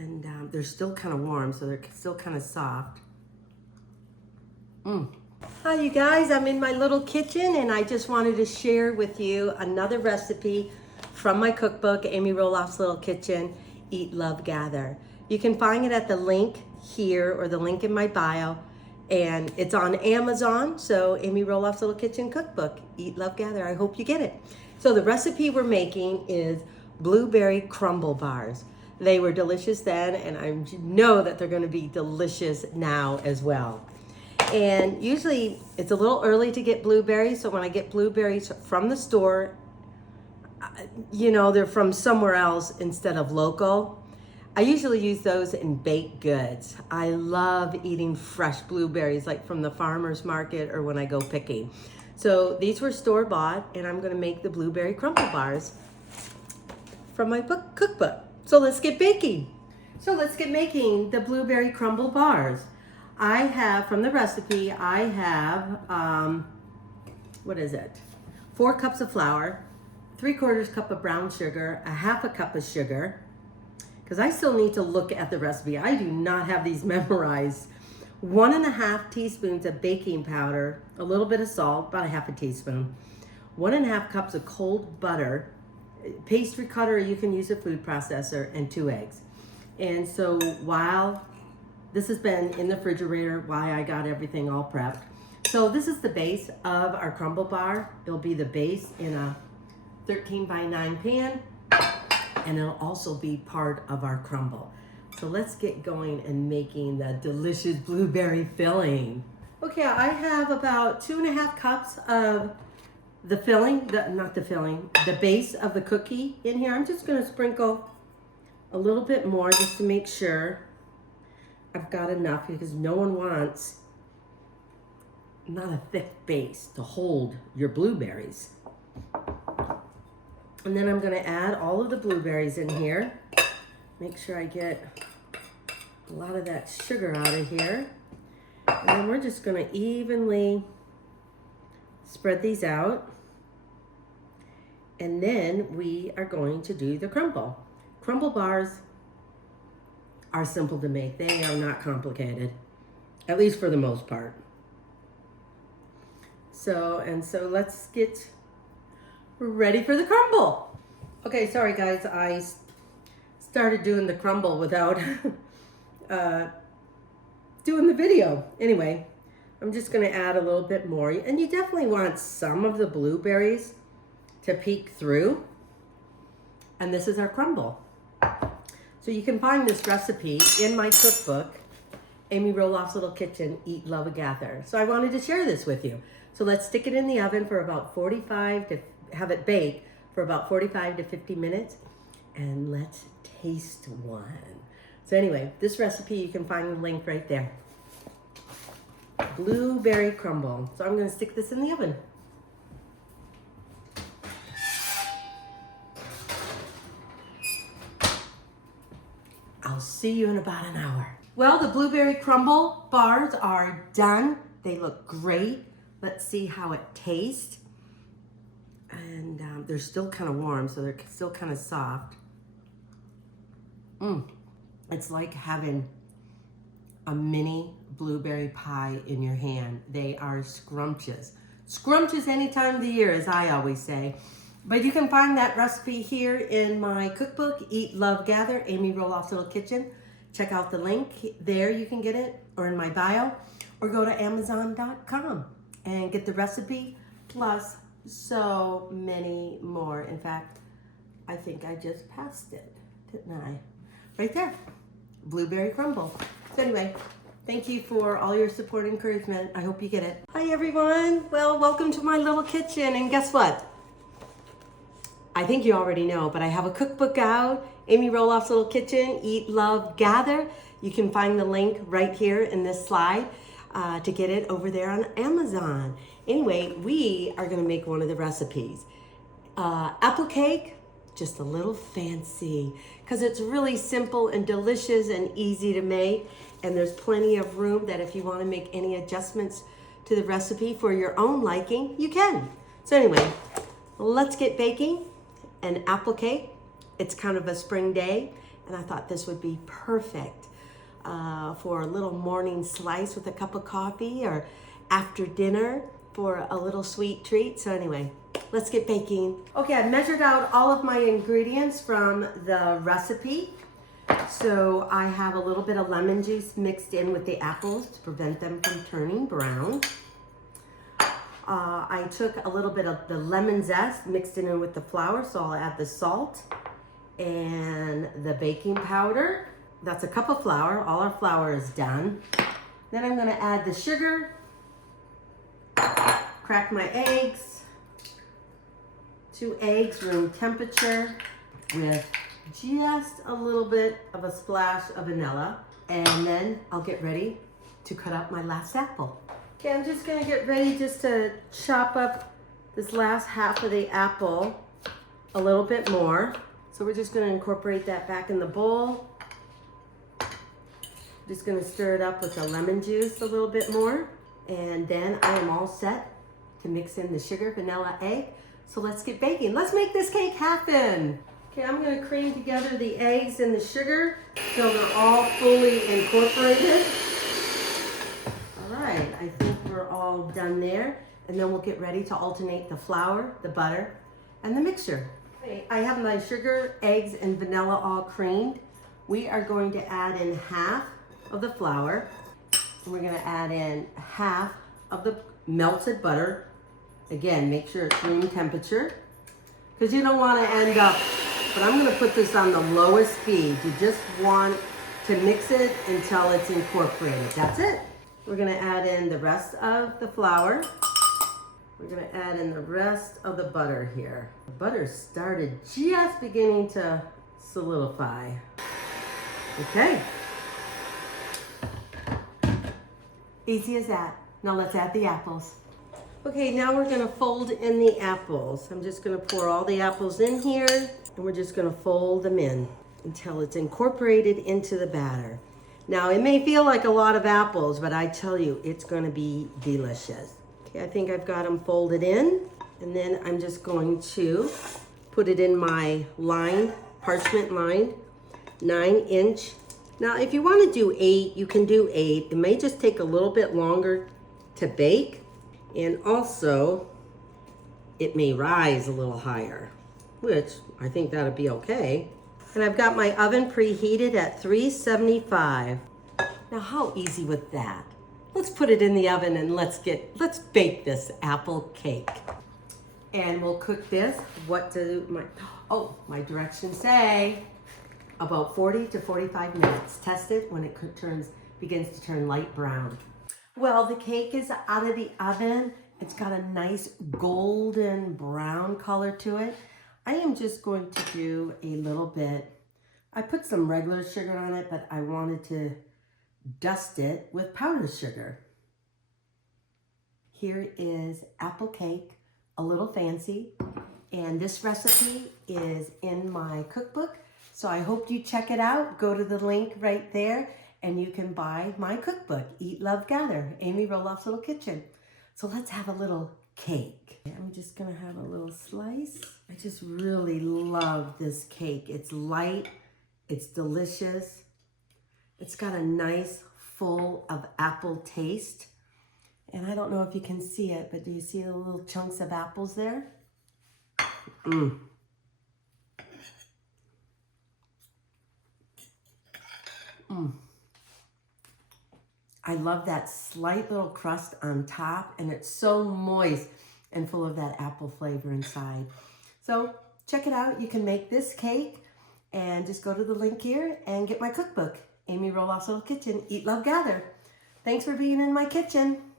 And they're still kind of warm, so they're still kind of soft. Hi you guys, I'm in my little kitchen and I just wanted to share with you another recipe from my cookbook, Amy Roloff's Little Kitchen, Eat, Love, Gather. You can find it at the link here or the link in my bio, and it's on Amazon. So Amy Roloff's Little Kitchen Cookbook, Eat, Love, Gather. I hope you get it. So the recipe we're making is blueberry crumble bars. They were delicious then, and I know that they're going to be delicious now as well. And usually it's a little early to get blueberries, so when I get blueberries from the store, you know, they're from somewhere else instead of local. I usually use those in baked goods. I love eating fresh blueberries, like from the farmer's market or when I go picking. So these were store-bought, and I'm gonna make the blueberry crumble bars from my cookbook. So let's get baking. So let's get making the blueberry crumble bars. I have, from the recipe, I have, 4 cups of flour, 3/4 cup of brown sugar, a 1/2 cup of sugar, because I still need to look at the recipe. I do not have these memorized. 1½ teaspoons of baking powder, a little bit of salt, about a 1/2 teaspoon, 1½ cups of cold butter, pastry cutter, you can use a food processor, and 2 eggs. And so while this has been in the refrigerator, while I got everything all prepped. So this is the base of our crumble bar. It'll be the base in a 13x9 pan, and it'll also be part of our crumble. So let's get going and making the delicious blueberry filling. Okay, I have about 2½ cups of the filling, the base of the cookie in here. I'm just gonna sprinkle a little bit more just to make sure I've got enough, because no one wants not a thick base to hold your blueberries. And then I'm gonna add all of the blueberries in here. Make sure I get a lot of that sugar out of here. And then we're just gonna evenly spread these out. And then we are going to do the crumble. Crumble bars are simple to make. They are not complicated, at least for the most part. So let's get ready for the crumble. Okay, sorry guys, I started doing the crumble without doing the video. Anyway, I'm just gonna add a little bit more, and you definitely want some of the blueberries to peek through. And this is our crumble. So you can find this recipe in my cookbook, Amy Roloff's Little Kitchen, Eat, Love, Gather. So I wanted to share this with you. So let's stick it in the oven for about have it bake for about 45 to 50 minutes, and let's taste one. So anyway, this recipe, you can find the link right there. Blueberry crumble. So I'm gonna stick this in the oven. I'll see you in about an hour. Well, the blueberry crumble bars are done. They look great. Let's see how it tastes. And they're still kind of warm, so they're still kind of soft. It's like having a mini blueberry pie in your hand. They are scrumptious. Scrumptious any time of the year, as I always say. But you can find that recipe here in my cookbook, Eat, Love, Gather, Amy Roloff's Little Kitchen. Check out the link there, you can get it, or in my bio, or go to Amazon.com and get the recipe, plus so many more. In fact, I think I just passed it, didn't I? Right there, blueberry crumble. So anyway, thank you for all your support and encouragement. I hope you get it. Hi everyone, well, welcome to my little kitchen, and guess what? I think you already know, but I have a cookbook out, Amy Roloff's Little Kitchen, Eat, Love, Gather. You can find the link right here in this slide to get it over there on Amazon. Anyway, we are gonna make one of the recipes. Apple cake, just a little fancy, because it's really simple and delicious and easy to make, and there's plenty of room that if you wanna make any adjustments to the recipe for your own liking, you can. So anyway, let's get baking an apple cake. It's kind of a spring day, And I thought this would be perfect for a little morning slice with a cup of coffee, or after dinner for a little sweet treat. So anyway, let's get baking. Okay, I measured out all of my ingredients from the recipe. So I have a little bit of lemon juice mixed in with the apples to prevent them from turning brown. I took a little bit of the lemon zest, mixed it in with the flour, so I'll add the salt and the baking powder. That's a cup of flour. All our flour is done. Then I'm gonna add the sugar, crack my eggs, 2 eggs, room temperature, with just a little bit of a splash of vanilla. And then I'll get ready to cut up my last apple. Okay, I'm just gonna get ready just to chop up this last half of the apple a little bit more. So we're just gonna incorporate that back in the bowl. Just gonna stir it up with the lemon juice a little bit more. And then I am all set to mix in the sugar, vanilla, egg. So let's get baking. Let's make this cake happen. Okay, I'm gonna cream together the eggs and the sugar till they're all fully incorporated. All right, I think we're all done there. And then we'll get ready to alternate the flour, the butter, and the mixture. Okay, I have my sugar, eggs, and vanilla all creamed. We are going to add in half of the flour. And we're gonna add in half of the melted butter. Again, make sure it's room temperature, because you don't wanna end up, but I'm gonna put this on the lowest speed. You just want to mix it until it's incorporated. That's it. We're gonna add in the rest of the flour. We're gonna add in the rest of the butter here. The butter started just beginning to solidify. Okay. Easy as that. Now let's add the apples. Okay, now we're gonna fold in the apples. I'm just gonna pour all the apples in here, and we're just gonna fold them in until it's incorporated into the batter. Now, it may feel like a lot of apples, but I tell you, it's gonna be delicious. Okay, I think I've got them folded in, and then I'm just going to put it in my lined, parchment lined, 9-inch. Now, if you wanna do 8, you can do 8. It may just take a little bit longer to bake. And also, it may rise a little higher, which I think that'll be okay. And I've got my oven preheated at 375. Now, how easy with that? Let's put it in the oven and let's bake this apple cake. And we'll cook this, my directions say, about 40 to 45 minutes. Test it when it begins to turn light brown. Well, the cake is out of the oven. It's got a nice golden brown color to it. I am just going to do a little bit. I put some regular sugar on it, but I wanted to dust it with powdered sugar. Here is apple cake, a little fancy. And this recipe is in my cookbook. So I hope you check it out. Go to the link right there, and you can buy my cookbook, Eat, Love, Gather, Amy Roloff's Little Kitchen. So let's have a little cake. I'm just gonna have a little slice. I just really love this cake. It's light, it's delicious. It's got a nice, full of apple taste. And I don't know if you can see it, but do you see the little chunks of apples there? I love that slight little crust on top, and it's so moist and full of that apple flavor inside. So check it out. You can make this cake and just go to the link here and get my cookbook, Amy Roloff's Little Kitchen, Eat, Love, Gather. Thanks for being in my kitchen.